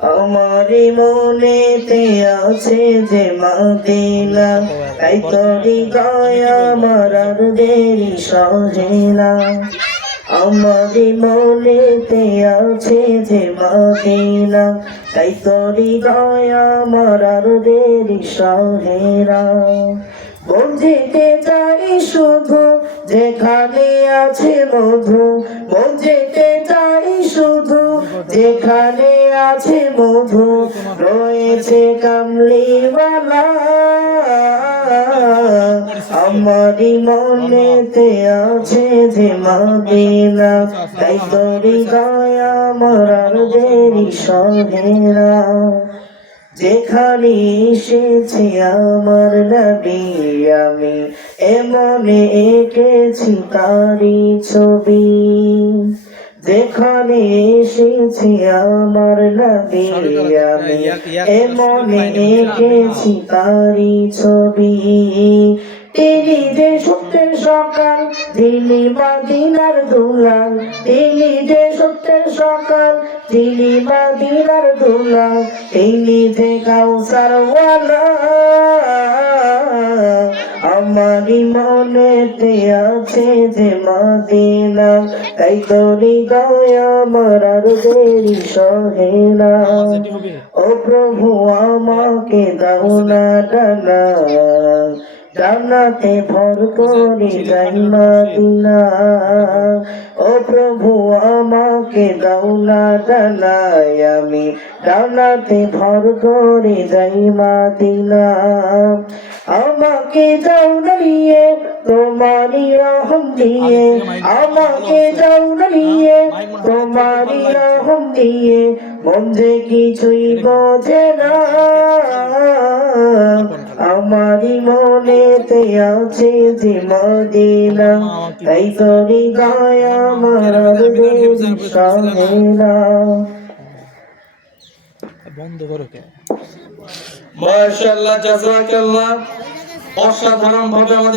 আমারি মনেতে আছে যে মদিনা, তাই তোরি দয়া আমার আর দেরি সহে না। আমারি মনেতে আছে যে মদিনা, তাই তোরি দয়া আমার আর দেরি সহে না। মন যেতে চাই শুধু যেখানে আছে মধু, মন যেতে চাই শুধু যেখানে আছে মধু, রয়েছে কামলিওয়ালা। আমারি মনেতে আছে যে মদিনা, তাই তোরি দয়া আমার আর দেরি সহে না। যেখানে এসেছি আমার নবী, আমি এমনে এঁকেছি তারি ছবি। যেখানে এসেছি আমার নবী, আমি এমনে এঁকেছি তারি ছবি। তিনি যে সত্যের সকাল, তিনি মদিনার দুলাল। তিনি যে সত্যের সকাল, তিনি মদিনার দুলাল। তিনি যে কাউসারওয়ালা। আমারি মনেতে আছে যে মদিনা, তাই তোরি দয়া আমার আর দেরি সহে না। ও প্রভু আমাকে দাও না ডানা, জান্নাতে ভর করে যাই মদিনা। ও প্রভু আমাকে দাও না ডানা, আমি জান্নাতে ভর করে যাই মদিনা। আমাকে দাও না নিয়ে তোমারি রহম দিয়ে, আমাকে দাও না নিয়ে তোমারি রহম দিয়ে, মন যে কিছুই বোঝে না। আমারি মনেতে আছে যে মদিনা, তাই তোরি দয়া আমার আর দেরি সহে না। বন্ধ করো কে? মাশাআল্লাহ, জাযাকাল্লাহ। অসাধারণ ভাবে আমাদের